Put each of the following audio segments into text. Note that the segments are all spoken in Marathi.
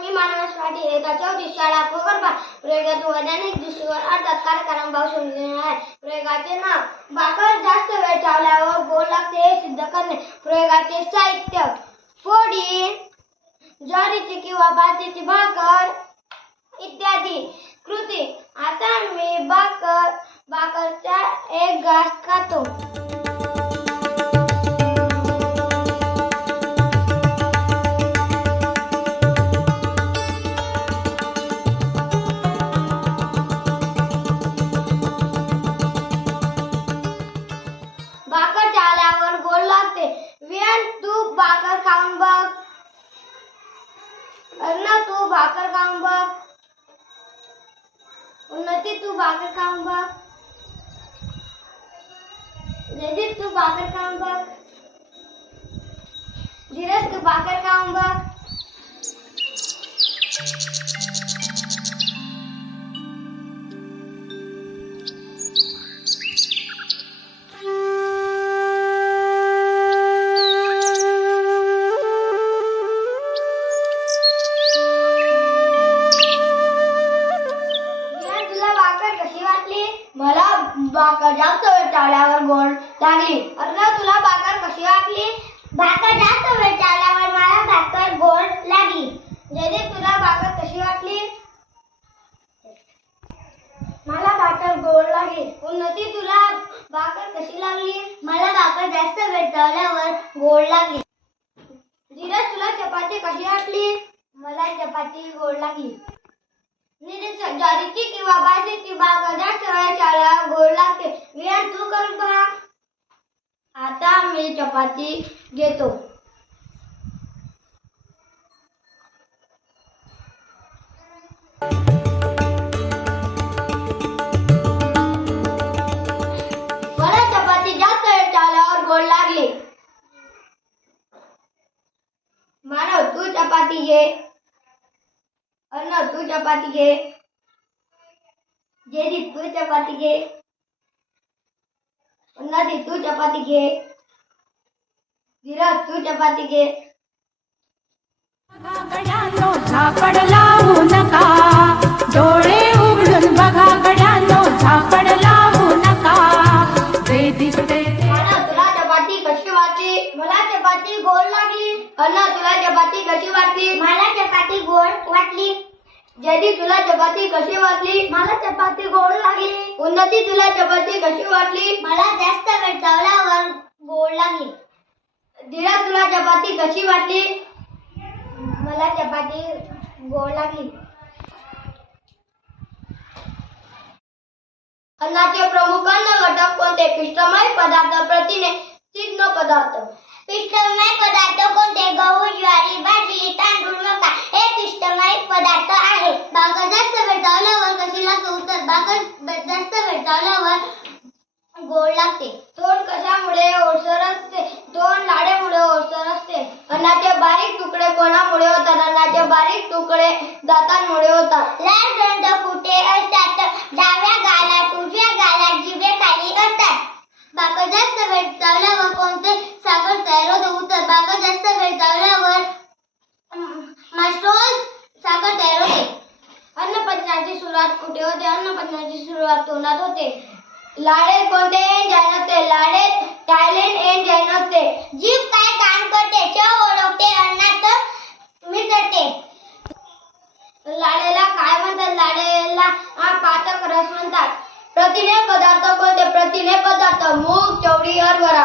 मी मानवास एका चौथी शाळा कोकरबा प्रयोगात वैज्ञानिक दृष्टीवर अर्थात कार्यक्रम भाव आहे प्रयोगाचे नाव भाकर जास्त वेळ चावल्यावर गोल लागते सिद्ध करणे. प्रयोगाचे साहित्य 40 ज्वारीची किंवा बाजरीची भाकर इत्यादी. कृती. आता मी भाकर भाकरचा एक घास खातो. उन्नती तू भाकर खाऊन बघ जयदीप तू भाकर खाऊन बघ धीरज तू भाकर खाऊन बघ लागली. धीरज तुला चपाती कशी वाटली? मला चपाती गोड लागली. नीरज ज्वारीची किंवा बाजरीची बाग जास्त गोड लागते. विहार तू करून पहा आता मी चपाती घेतो. चपाती घे जेरी तू चपाती घे उन्नती तू चपाती घे धीरज तू चपाती घे जयदी तुला चपाती कशी वाटली? मला चपाती गोड लागली. उन्नती तुला चपाती कशी वाटली? मला जास्त चावल्यावर गोड लागली. धीरज तुला चपाती कशी वाटली? मला चपाती गोड लागली. अन्नाचे प्रमुख अन्न घटक कोणते? पिष्टमय पदार्थ प्रथिने तीक्ष्ण पदार्थ पिष्टमय पदार्थ कोणते गहू ज्वारी बाजरी तांदूळ मका हे पिष्टमय पदार्थ आहे भाकर जास्त वेळ चावल्यावर कशी लागते उत्तर भाकर ब- जास्त वेळ चावल्यावर गोड लागते तोंड कशामुळे ओळसर असते? तोंड लाडेमुळे ओळसर असते. अन्नाचे बारीक तुकडे कोणामुळे होतात? अन्नाचे बारीक तुकडे दातांमुळे होतात. लाल दंड कुठे असतात. डाव्या गालात उजव्या गालात जिभेखाली असतात. भाकर जास्त वेळ चावल्यावर कोणते साखर तयार होते? उत्तर भाकर जास्त वेळ चावल्यावर मास्ट्रोल साखर तयार होते. अन्नपचनाची सुरुवात कुठे होते? अन्नपचनाची सुरुवात तोंडात होते. लाळेत कोणते? एंजाईम असते लाळेत टायलेन एंजाईम असते जीभ काय काम करते? चव ओळखते अन्नात मिसळते लाडेला काय म्हणतात? लाडेला हा पाचक रस म्हणतात. प्रथिने पदार्थ कोणते? प्रथिने पदार्थ. मूग चवडी हरभरा.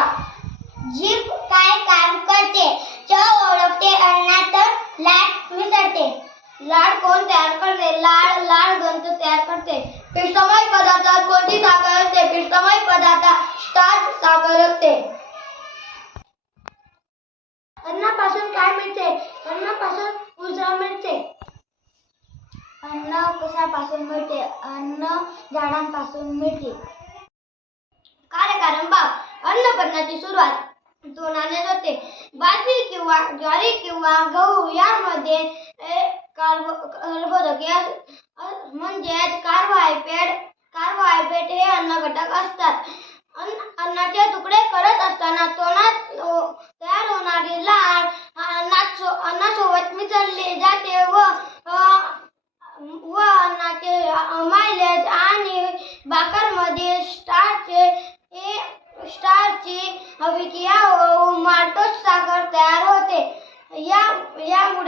जीभ काय काम करते? चव ओळखते अन्नात लाड मिसळते लाड कोण तयार करते लाड ग्रंथ तयार करते पिष्टमय पदार्थात कोणती साखर असते पिष्टमय ताज स्टार्च अन्नापासून काय मिळते? अन्नापासून ऊर्जा मिळते. अन्न कशापासून मिळते? अन्न झाडांपासून मिळते. कार्यकारण भाग अन्नपचनाची सुरुवात तोंडाने होते. बाजरी किंवा ज्वारी किंवा गहू यामध्ये ए, कार्बो कर्बोदके म्हणजेच कार्बोहायड्रेट कार्बोहायड्रेट हे अन्न घटक असतात अन्न अन्नाचे तुकडे करत असताना तोंडात हो- तयार होणारी लाळ अन्नात सो- अन्नासोबत मिसळली जाते व अ,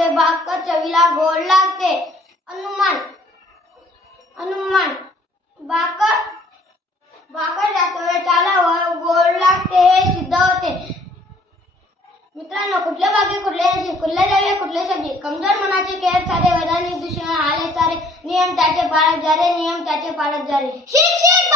खायला गोड लागते. अनुमान अनुमान भाकर भाकर जास्त वेळ चालावर गोड लागते हे सिद्ध होते. मित्रांनो कुठल्या बागी कुठले नशीब कुठल्या जागे कुठले शब्दी कमजोर मनाचे केअर सारे वदानी दुश्मन आले सारे. नियम त्याचे पाळत जारे नियम त्याचे पाळत जारे शिक्षित